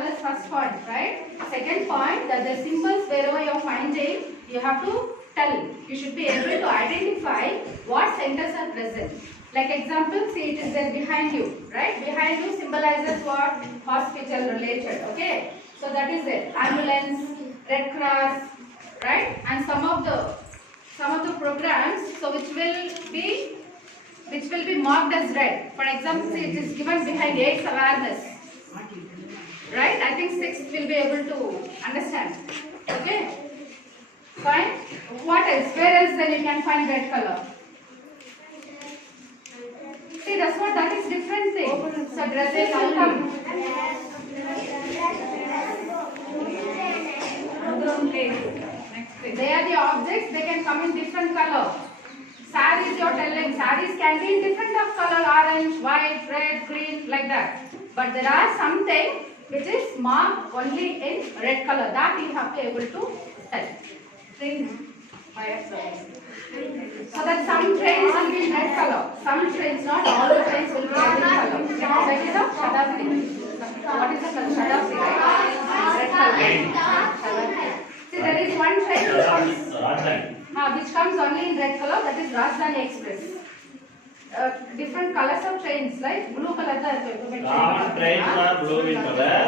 colors first point, right? Second point, that the symbols wherever you are finding, you have to tell. You should be able to identify what centers are present. Like example, see it is there behind you, right? Behind you symbolizes what? Hospital related, okay? So that is it. Ambulance, Red Cross, right? And some of the programs, so which will be marked as red. For example, see it is given behind AIDS awareness, right? I think 6th will be able to understand. Okay, fine. What else? Where else then you can find red color? See, that is different thing. So dresses will come. They are the objects, they can come in different color. Sarees, you are telling, sarees can be in different of color, orange, white, red, green, like that. But there are something which is marked only in red color, that you have to be able to tell. Fire service. So that some trains will be in red color, some trains, not all the trains will be red color. That is a Shadabdi. What is the color? Shadabdi, right? Red color. See, there is one train which comes only in red color, that is Rajdhani Express. Different colors of trains, like blue color. Trains are blue in color.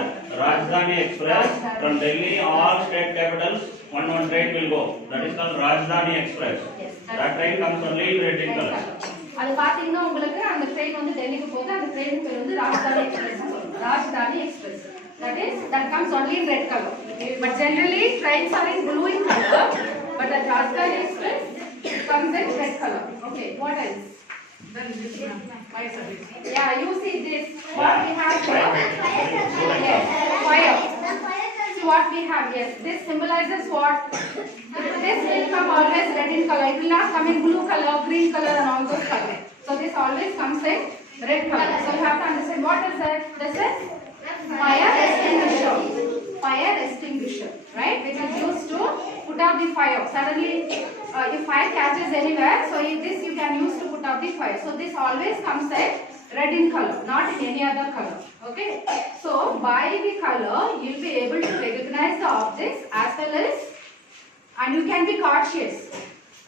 Rajdhani Express from Delhi, all state capitals, one train will go. That is called Rajdhani Express. Yes, that train comes only in red in color. அது பாத்தீங்கன்னா உங்களுக்கு அந்த train வந்து டெல்லிக்கு போகுது, அந்த train பேர் வந்து Rajdhani express. Rajdhani express. That comes only in red color. But generally trains are in blue in color, but the Rajdhani Express comes in red color. Okay, what else? Yeah, you see this. What we have here? Yes, fire. See what we have? Yes, this symbolizes what? This will come always red in color. It will not come in blue color, green color, and all those colors. So this always comes in red color. So you have to understand what is that? This is fire extinguisher. Fire extinguisher, right? Which is used to put out the fire. Suddenly, if fire catches anywhere, so this you can use to put out the fire. So this always comes in red in color, not in any other color. Okay. So by the color, you'll be able to recognize the objects as well as, and you can be cautious.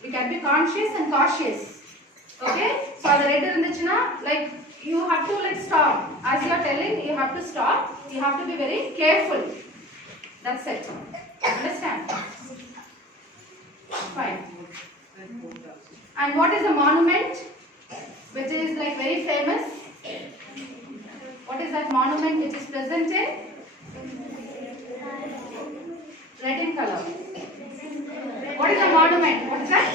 You can be conscious and cautious. Okay. So the red irundichina, like you have to stop. As you are telling, you have to stop. You have to be very careful. That's it. Understand? Fine. And what is a monument? Which is like very famous. What is that monument which is present in red in color? What is a monument? What is that?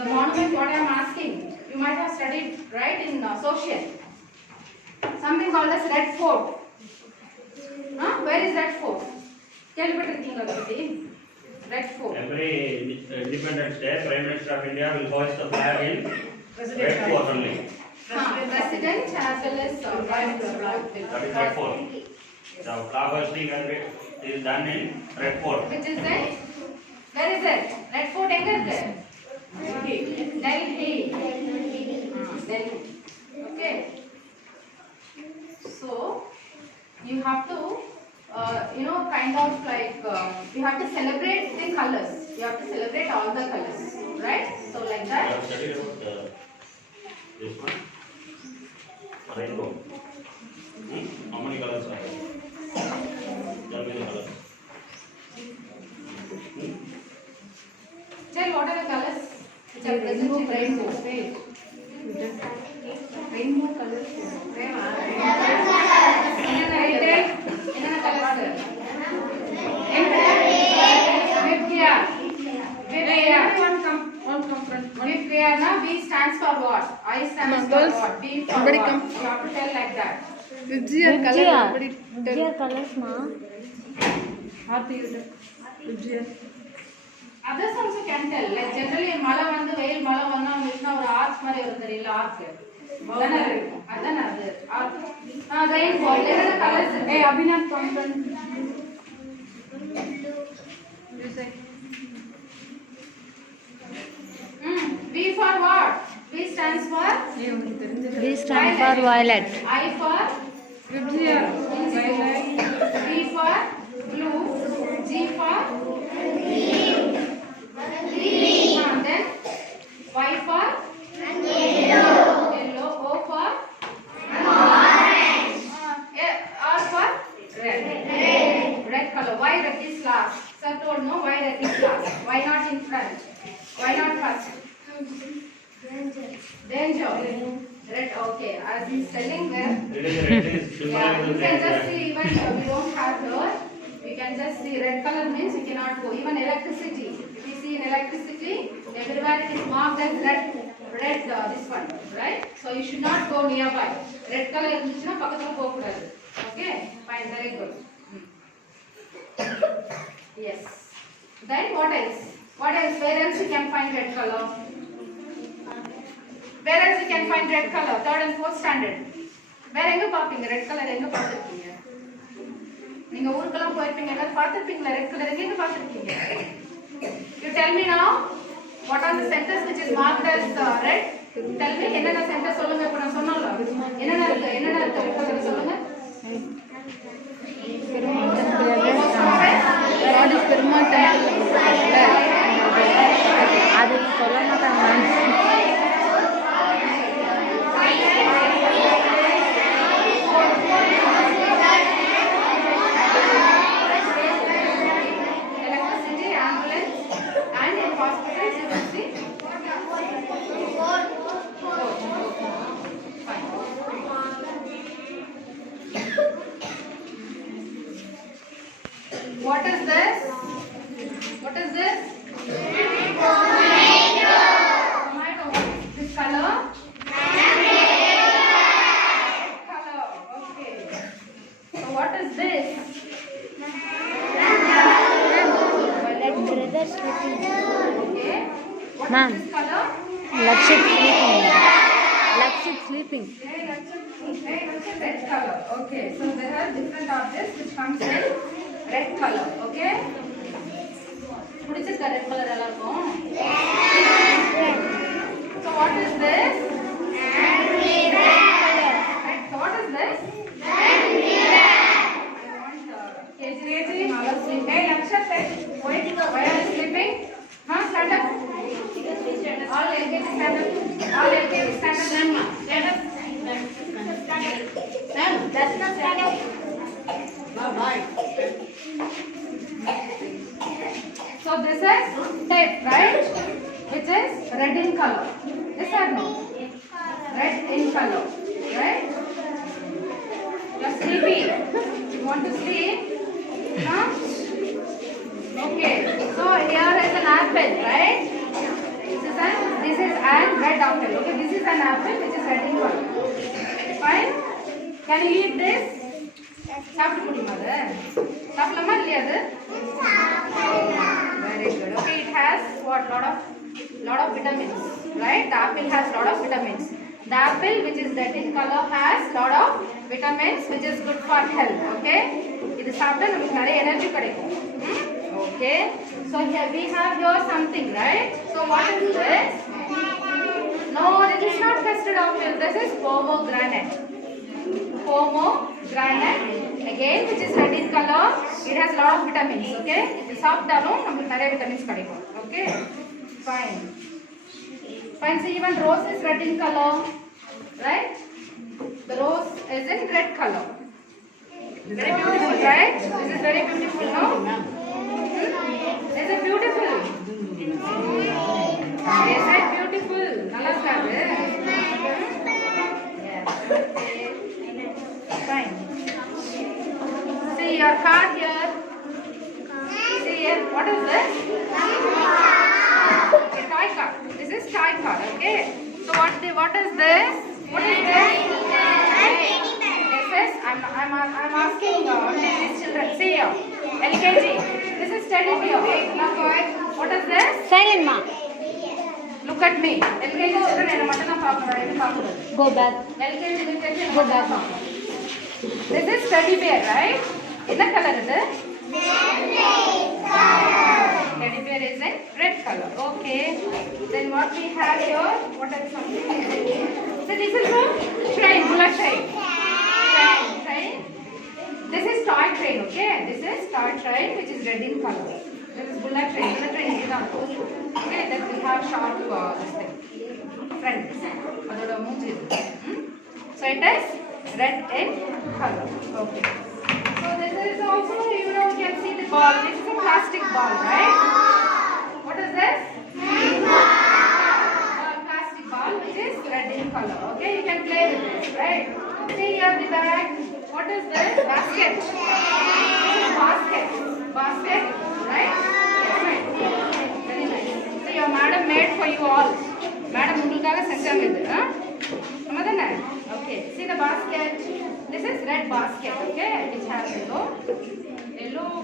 The monument, what I am asking, you might have studied, right, in social. Something called as Red Fort. Where is Red Fort? Red Fort. Every independent state, Prime Minister of India will hoist the flag in Red Fort only. President as well as That is Red Fort. The flag hoisting is done in Red Fort. Which is it? Where is it? Red Fort Delhi. Delhi. Okay. So you have to kind of like you have to celebrate the colors. You have to celebrate all the colors, right? So like that. You have studied about this one? Rainbow. How many colors are there? Tell me the colors. Tell what are the colors which are present in rainbow? Rainbow colors. V stands for what? I stands for what? B for what? You have to tell like that. Vijaya colors ma. Others also can tell. Like generally mala vandu veil mala vanna vishna or arch mari irundadilla arch. Adana arch. Rainbow. Enna colors? Hey Abhinav Thompson. You say. V for what? V stands for? V stands for violet. I for? You can just see even we don't have here. We can just see red color means you cannot go. Even electricity. If you see in electricity, everywhere it is marked as red this one, right? So you should not go nearby. Red color irundhuchuna pakkathula pogakudadu. Okay? Fine, very good. Yes. Then what else? What else? Where else you can find red color? Where else you can find red color? Third and fourth standard. Where enga paapinga red color enga paathirukeenga? நீங்க ஊருக்கெல்லாம் போயிருப்பீங்க எல்லாரும் பார்த்திருப்பீங்களா red colour எங்க பார்த்திருக்கீங்க? You tell me now what are the centers which is marked as red? Tell me என்னென்ன centre சொல்லுங்க. இப்ப நான் சொன்னேன்ல என்னென்ன இருக்கு ரெட் கலர் சொல்லுங்க. பெருமாள் அது சொல்ல மாட்டாங்க. What is this? What is this? Tomato. This color? Color. Okay. So what is this? Okay. What Ma'am. is this color? Lakshit sleeping. Red color. Okay. So there are different objects which comes in red color. Okay. பிடிச்சிருக்கா red color எல்லாருக்கும்? So what is this? Red color. So what is this? I want KG. Hey, Lakshat, why are you sleeping? Huh? Stand up. All LKG stand up. All LKG stand up. Stand up. Sam, that's not stand up. Bye. So this is tape, right? Which is red in color. Yes or no? Red in color, right? You're sleepy. You want to sleep? Huh? Okay. So here is an apple, right? This is an red apple. Okay, this is an apple which is red in color. Fine. Can you eat this? சாப்பிட முடியுமா அது? சாப்பிடலாமா இல்லையா அது? Very good. Okay, it has what? Lot of vitamins, right? The apple has lot of vitamins. The apple which is red in color has lot of vitamins which is good for health. Okay? இது சாப்பிட்டா நமக்கு நிறைய energy கிடைக்கும். Okay. So here we have here something, right? So what is this? No, this is not custard apple. This is pomegranate. Pomegranate. Again, which is red in color. It has lot of vitamins. Okay. இது சாப்பிட்டாலும் நமக்கு நிறைய vitamins கிடைக்கும். Okay. Fine. Fine. See, even rose is red in color, right? The rose is in red color. Very beautiful, right? This is very beautiful, no? Is it beautiful? Is it beautiful? Nalla irukadu? Yes. Okay. Fine. See your card here. See here. What is this? Okay, toy card. This is toy card. Okay. So what is this? What is this? This is I'm asking these children. See here. LKG. This is teddy bear. What is this? Silent ma. Look at me. LKG children enna mattum na paakudhu. Go back. LKG children go back. This is teddy bear, right? Enna color is it? Teddy bear is in red color. Okay. Then what we have here? What is something? So this is a train, bullet train. Train. This is toy train. Okay. This is toy train which is red in color. This is bullet train. Bullet train is not. Okay. Then we have sharp this thing. Front. Adoda mooji. So it is red in color. Okay. So this is also, you know, you can see the ball. This is a plastic ball, right? What is this? Plastic ball which is red in color. Okay, you can play with this, right? See here the bag. What what is this? Basket. This is basket. Basket, right? Yes, right. Very nice. So your madam made for you all. Madam உங்களுக்காக செஞ்சாங்க இது. ஆமாதானே? Okay. See the basket. This is red basket. Okay. Which has yellow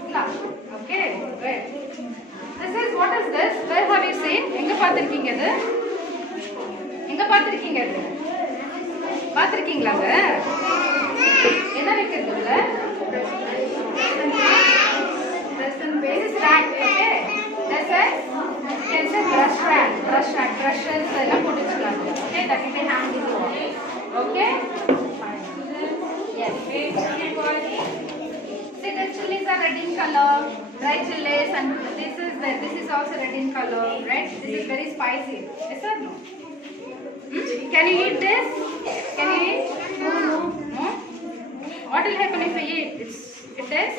flower. Okay. Good. This is what is this? Where have you seen? எங்க பார்த்திருக்கீங்க இது? எங்க பார்த்திருக்கீங்க இது? பார்த்திருக்கீங்களா அது? என்ன வைக்கிறது இல்ல? Present base is rack. Okay. This is can say brush rack. Brush rack. Brushes எல்லாம் போட்டு வச்சிருக்காங்க. Okay. That can be hang in the wall. Okay. Fine. Yes. See the chilies are red in color. Dry chilies and this is also red in color. Right. This is very spicy. Yes or no? Can you eat this? Can you eat? No. What will happen if you eat? It is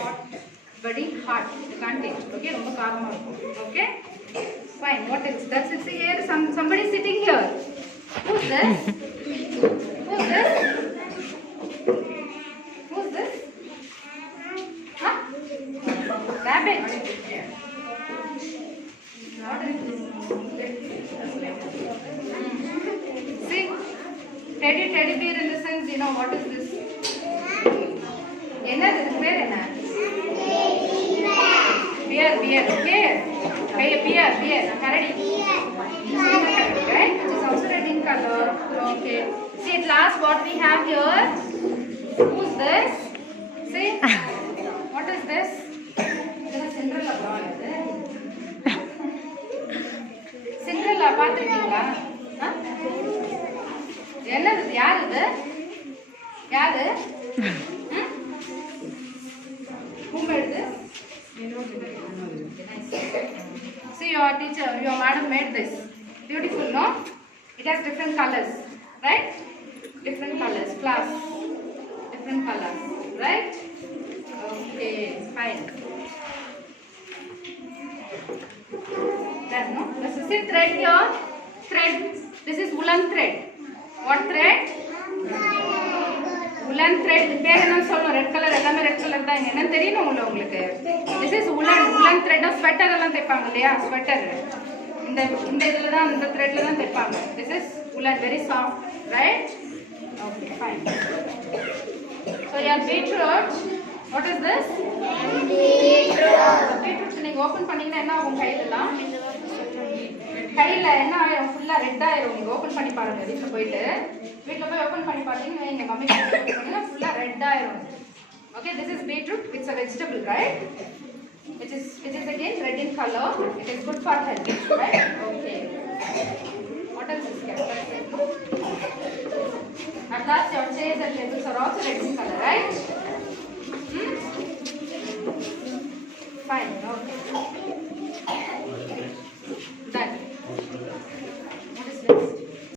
very hot. You can't eat. Okay, ரொம்ப காரமா இருக்கும். Okay? Fine. What else? That's it. See here, somebody sitting here. Who's this? Who's this? Who's this? Huh? Rabbit. What is this? See, teddy bear in the sense, you know what is this? என்ன இது பேர் என்ன? Bear, okay? Bear, கரடி. Right? Which is also red in color. Okay. See at last what we have here? Who's this? See? What is this? This is Cinderella doll. Cinderella பார்த்திருக்கீங்களா? என்னது யார் இது? யாரு? Who made this? See your teacher, your madam made this. Beautiful, no? It has different colors, right? Different colors, flowers. Different colors, right? Okay, fine. Done, no? This is a thread here. Thread. This is woolen thread. What thread? Woolen thread. பேர் என்ன சொல்லணும்? Red colour எல்லாமே red colour தான். என்னன்னு தெரியணும் உங்களுக்கு. This is woolen thread. Sweater எல்லாம் தைப்பாங்க இல்லையா? ஸ்வெட்டர். இந்த இதுல தான் இந்த threadல தான் தைப்பாங்க. This is woolen, very soft, right? Okay, fine. So your beetroot. What is this? Beetroot நீங்க ஓபன் பண்ணீங்கன்னா என்ன ஆகும் கையிலலாம்? கையில என்ன ஆயிரும்? ஃபுல்லா ரெட் ஆயிரும். நீங்க ஓபன் பண்ணி பாருங்க. வீட்ல போய் ஓபன் பண்ணி பாத்தீங்கன்னா எங்க மம்மி பண்ணீங்கன்னா ஃபுல்லா ரெட் ஆயிரும். Okay, this is beetroot. It's a vegetable, right? Which is again red in color. It is good for health, right? Okay. What else is here? At last your chairs and tables are also red in color, right? Fine. Okay.